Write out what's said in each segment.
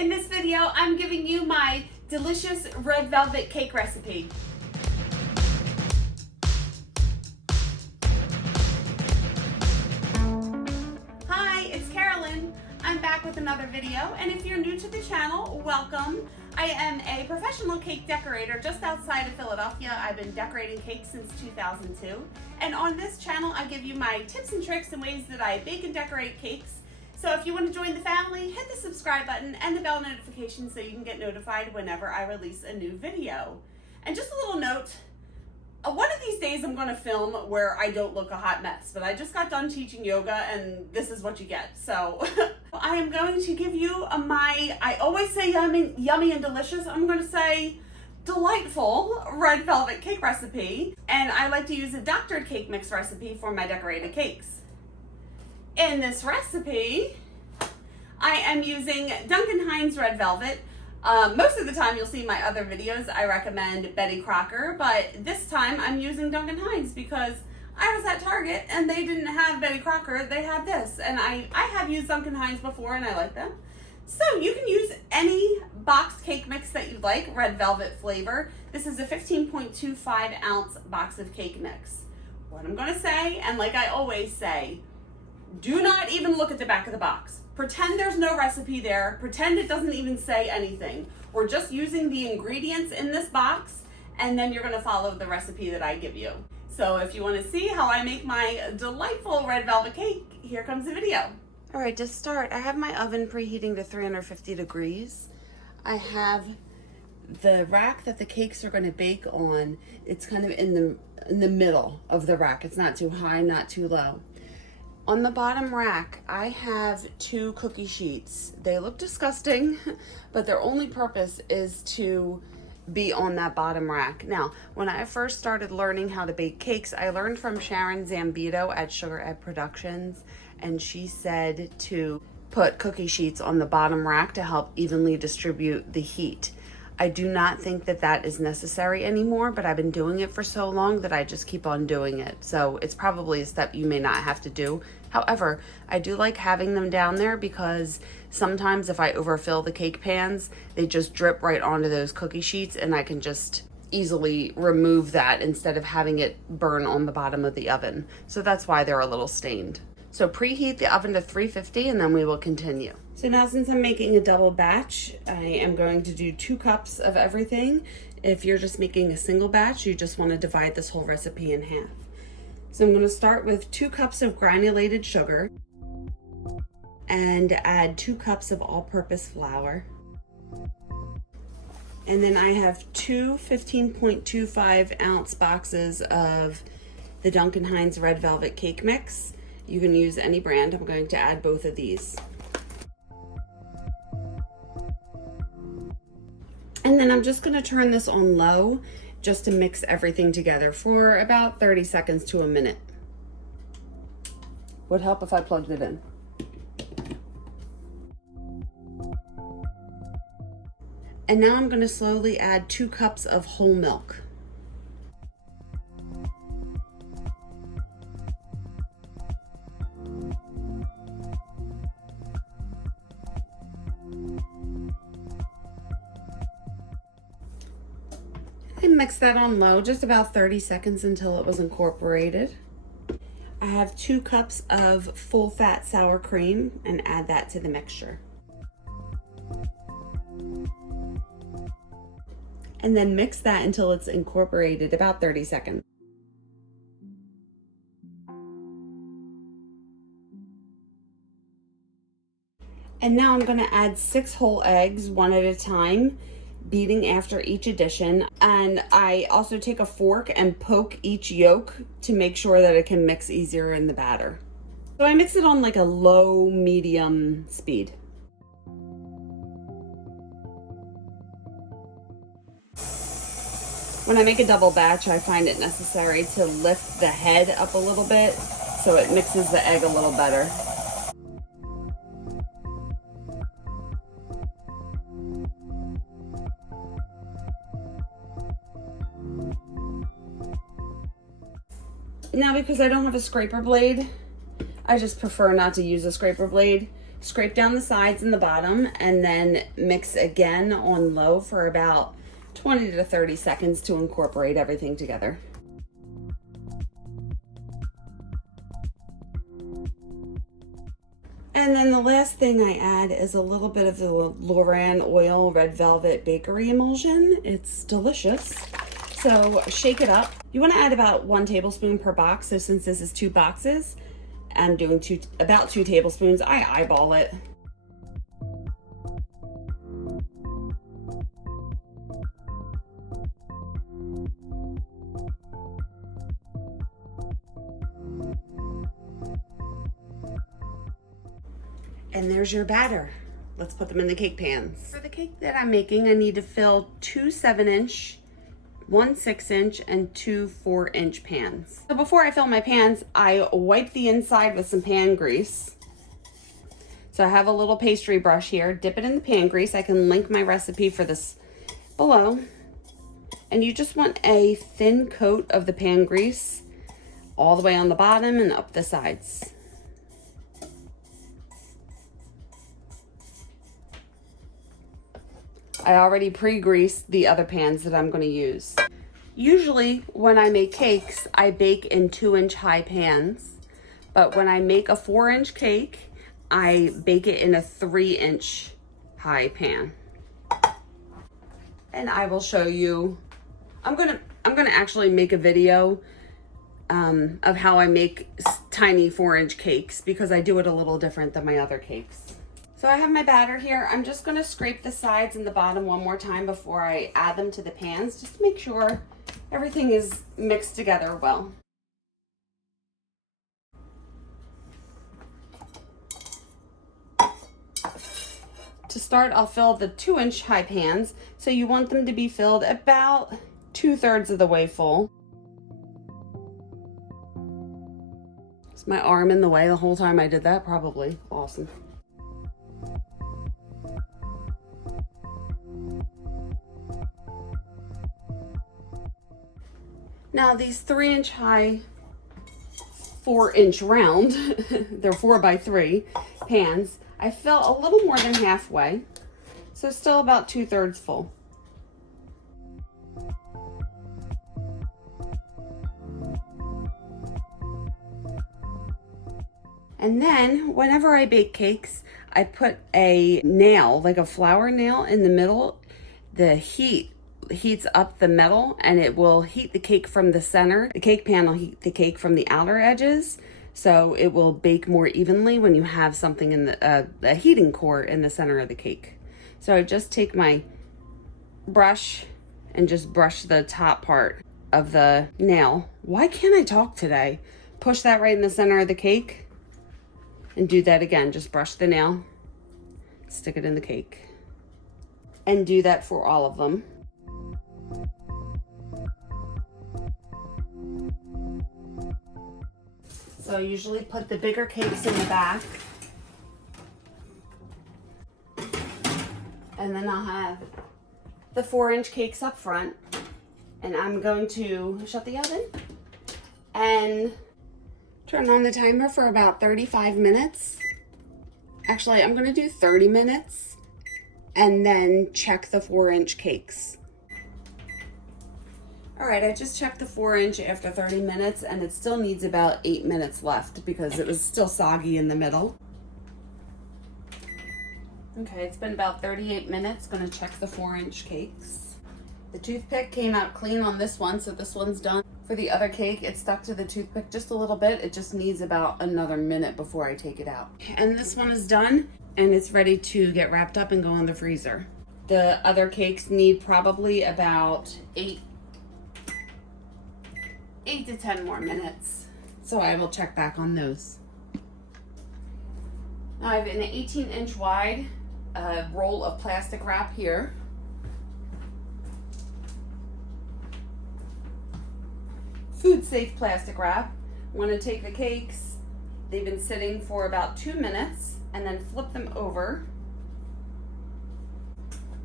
In this video, I'm giving you my delicious red velvet cake recipe. Hi, it's Karolyn. I'm back with another video, and if you're new to the channel, welcome. I am a professional cake decorator just outside of Philadelphia. I've been decorating cakes since 2002, and on this channel I give you my tips and tricks and ways that I bake and decorate cakes. So if you want to join the family, hit the subscribe button and the bell notification so you can get notified whenever I release a new video. And just a little note, one of these days I'm going to film where I don't look a hot mess, but I just got done teaching yoga and this is what you get. So I am going to give you I always say yummy and delicious. I'm going to say delightful red velvet cake recipe, and I like to use a doctored cake mix recipe for my decorated cakes. In this recipe, I am using Duncan Hines red velvet. Most of the time you'll see my other videos, I recommend Betty Crocker, but this time I'm using Duncan Hines because I was at Target and they didn't have Betty Crocker, they had this. And I have used Duncan Hines before and I like them. So you can use any boxed cake mix that you'd like, red velvet flavor. This is a 15.25 ounce box of cake mix. What I'm gonna say, and like I always say, do not even look at the back of the box. Pretend there's no recipe there. Pretend it doesn't even say anything. We're just using the ingredients in this box, and then you're gonna follow the recipe that I give you. So if you wanna see how I make my delightful red velvet cake, here comes the video. All right, to start, I have my oven preheating to 350 degrees. I have the rack that the cakes are gonna bake on. It's kind of in the middle of the rack. It's not too high, not too low. On the bottom rack, I have 2 cookie sheets. They look disgusting, but their only purpose is to be on that bottom rack. Now, when I first started learning how to bake cakes, I learned from Sharon Zambito at Sugar Ed Productions, and she said to put cookie sheets on the bottom rack to help evenly distribute the heat. I do not think that that is necessary anymore, but I've been doing it for so long that I just keep on doing it. So it's probably a step you may not have to do. However, I do like having them down there because sometimes if I overfill the cake pans, they just drip right onto those cookie sheets and I can just easily remove that instead of having it burn on the bottom of the oven. So that's why they're a little stained. So preheat the oven to 350 and then we will continue. So now since I'm making a double batch, I am going to do 2 cups of everything. If you're just making a single batch, you just want to divide this whole recipe in half. So I'm going to start with 2 cups of granulated sugar and add 2 cups of all-purpose flour. And then I have 2 15.25 ounce boxes of the Duncan Hines red velvet cake mix. You can use any brand. I'm going to add both of these. And then I'm just going to turn this on low just to mix everything together for about 30 seconds to a minute. Would help if I plugged it in. And now I'm going to slowly add 2 cups of whole milk. I mixed that on low, just about 30 seconds until it was incorporated. I have 2 cups of full fat sour cream and add that to the mixture. And then mix that until it's incorporated, about 30 seconds. And now I'm gonna add 6 whole eggs, 1 at a time, beating after each addition. And I also take a fork and poke each yolk to make sure that it can mix easier in the batter. So I mix it on like a low medium speed. When I make a double batch, I find it necessary to lift the head up a little bit so it mixes the egg a little better. Now, because I don't have a scraper blade, I just prefer not to use a scraper blade. Scrape down the sides and the bottom, and then mix again on low for about 20 to 30 seconds to incorporate everything together. And then the last thing I add is a little bit of the Loran Oil Red Velvet Bakery Emulsion. It's delicious. So shake it up. You want to add about 1 tablespoon per box. So since this is 2 boxes, I'm doing about 2 tablespoons. I eyeball it. And there's your batter. Let's put them in the cake pans. For the cake that I'm making, I need to fill 2 7-inch, 1 6-inch, and 2 4-inch pans. So before I fill my pans, I wipe the inside with some pan grease. So I have a little pastry brush here, dip it in the pan grease. I can link my recipe for this below. And you just want a thin coat of the pan grease all the way on the bottom and up the sides. I already pre-greased the other pans that I'm going to use. Usually when I make cakes, I bake in 2-inch high pans, but when I make a 4-inch cake, I bake it in a 3-inch high pan. And I will show you, I'm gonna actually make a video of how I make tiny 4-inch cakes, because I do it a little different than my other cakes. So I have my batter here. I'm just gonna scrape the sides and the bottom one more time before I add them to the pans, just to make sure everything is mixed together well. To start, I'll fill the 2-inch high pans. So you want them to be filled about 2/3 of the way full. Is my arm in the way the whole time I did that? Probably. Awesome. Now these 3-inch high, 4-inch round, they're 4x3 pans, I fill a little more than halfway, so still about 2/3 full. And then whenever I bake cakes, I put a nail, like a flour nail, in the middle. The heat heats up the metal and it will heat the cake from the center. The cake pan will heat the cake from the outer edges, so it will bake more evenly when you have something in the heating core in the center of the cake. So I just take my brush and just brush the top part of the nail. Why can't I talk today? Push that right in the center of the cake and do that again. Just brush the nail, stick it in the cake, and do that for all of them. So I usually put the bigger cakes in the back, and then I'll have the 4-inch cakes up front, and I'm going to shut the oven and turn on the timer for about 35 minutes. Actually, I'm gonna do 30 minutes and then check the 4-inch cakes. All right, I just checked the 4-inch after 30 minutes and it still needs about 8 minutes left because it was still soggy in the middle. Okay, it's been about 38 minutes. Gonna check the 4-inch cakes. The toothpick came out clean on this one, so this one's done. For the other cake, it stuck to the toothpick just a little bit. It just needs about another minute before I take it out. And this one is done and it's ready to get wrapped up and go in the freezer. The other cakes need probably about 8 to 10 more minutes. So I will check back on those. Now I have an 18-inch wide roll of plastic wrap here. Food safe plastic wrap. Want to take the cakes, they've been sitting for about 2 minutes, and then flip them over.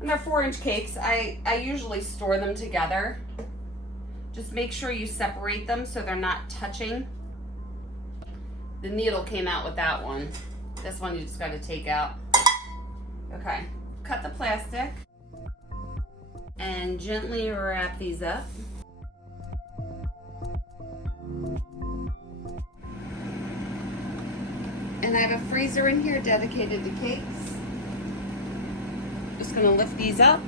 And they're 4-inch cakes. I usually store them together. Just make sure you separate them so they're not touching. The needle came out with that one. This one you just got to take out. Okay, cut the plastic and gently wrap these up. And I have a freezer in here dedicated to cakes. Just gonna lift these up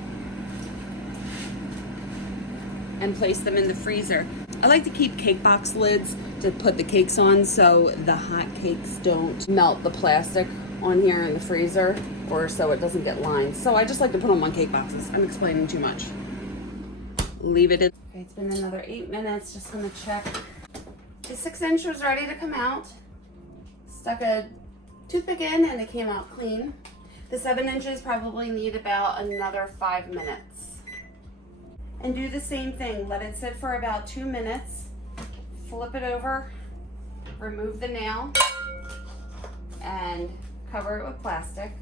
and place them in the freezer. I like to keep cake box lids to put the cakes on so the hot cakes don't melt the plastic on here in the freezer, or so it doesn't get lined. So I just like to put them on cake boxes. I'm explaining too much. Leave it in. Okay, it's been another 8 minutes. Just gonna check. The 6-inch was ready to come out. Stuck a toothpick in and it came out clean. The 7 inches probably need about another 5 minutes. And do the same thing. Let it sit for about 2 minutes. Flip it over, remove the nail, and cover it with plastic.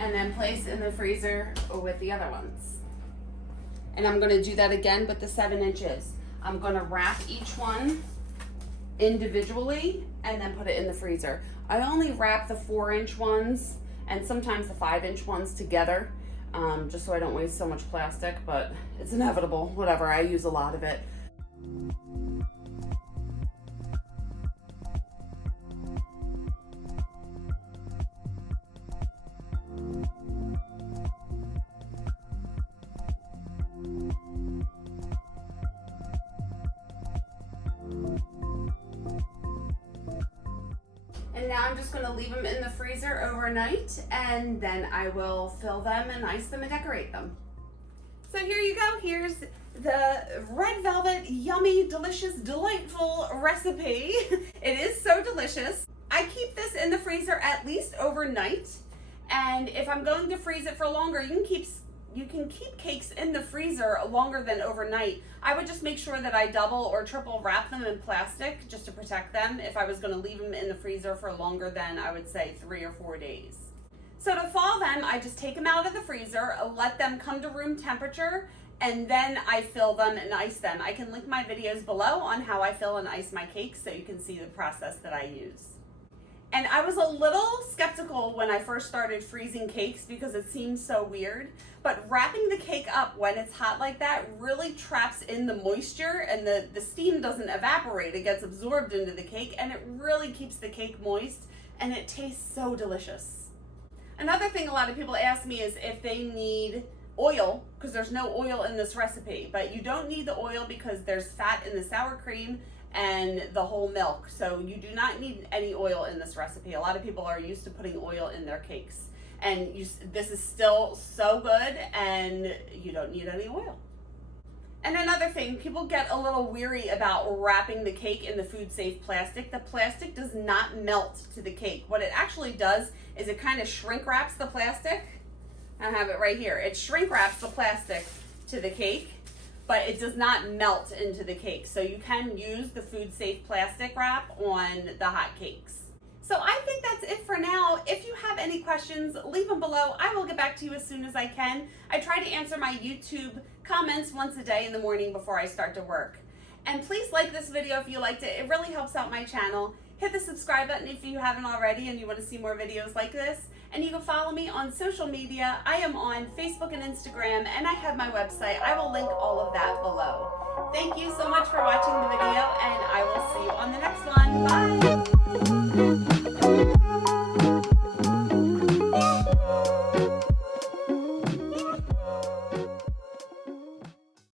And then place in the freezer with the other ones. And I'm gonna do that again with the 7 inches. I'm gonna wrap each one individually and then put it in the freezer. I only wrap the 4-inch ones and sometimes the 5-inch ones together, just so I don't waste so much plastic, but it's inevitable, whatever, I use a lot of it. And now I'm just going to leave them in the freezer overnight, and then I will fill them and ice them and decorate them. So here you go. Here's the red velvet, yummy, delicious, delightful recipe. It is so delicious. I keep this in the freezer at least overnight, and if I'm going to freeze it for longer, you can keep cakes in the freezer longer than overnight. I would just make sure that I double or triple wrap them in plastic just to protect them if I was going to leave them in the freezer for longer than, I would say, 3 or 4 days. So to thaw them, I just take them out of the freezer, let them come to room temperature, and then I fill them and ice them. I can link my videos below on how I fill and ice my cakes so you can see the process that I use. And I was a little skeptical when I first started freezing cakes because it seems so weird, but wrapping the cake up when it's hot like that really traps in the moisture, and the steam doesn't evaporate, it gets absorbed into the cake, and it really keeps the cake moist, and it tastes so delicious. Another thing a lot of people ask me is if they need oil, because there's no oil in this recipe, but you don't need the oil because there's fat in the sour cream and the whole milk, so you do not need any oil in this recipe. A lot of people are used to putting oil in their cakes, and this is still so good, and you don't need any oil. And another thing, people get a little weary about wrapping the cake in the food safe plastic. The plastic does not melt to the cake. What it actually does is it kind of shrink wraps the plastic. I have it right here. It shrink wraps the plastic to the cake, but it does not melt into the cake. So you can use the food safe plastic wrap on the hot cakes. So I think that's it for now. If you have any questions, leave them below. I will get back to you as soon as I can. I try to answer my YouTube comments once a day in the morning before I start to work. And please like this video if you liked it. It really helps out my channel. Hit the subscribe button if you haven't already and you want to see more videos like this. And you can follow me on social media. I am on Facebook and Instagram, and I have my website. I will link all of that below. Thank you so much for watching the video, and I will see you on the next one. Bye!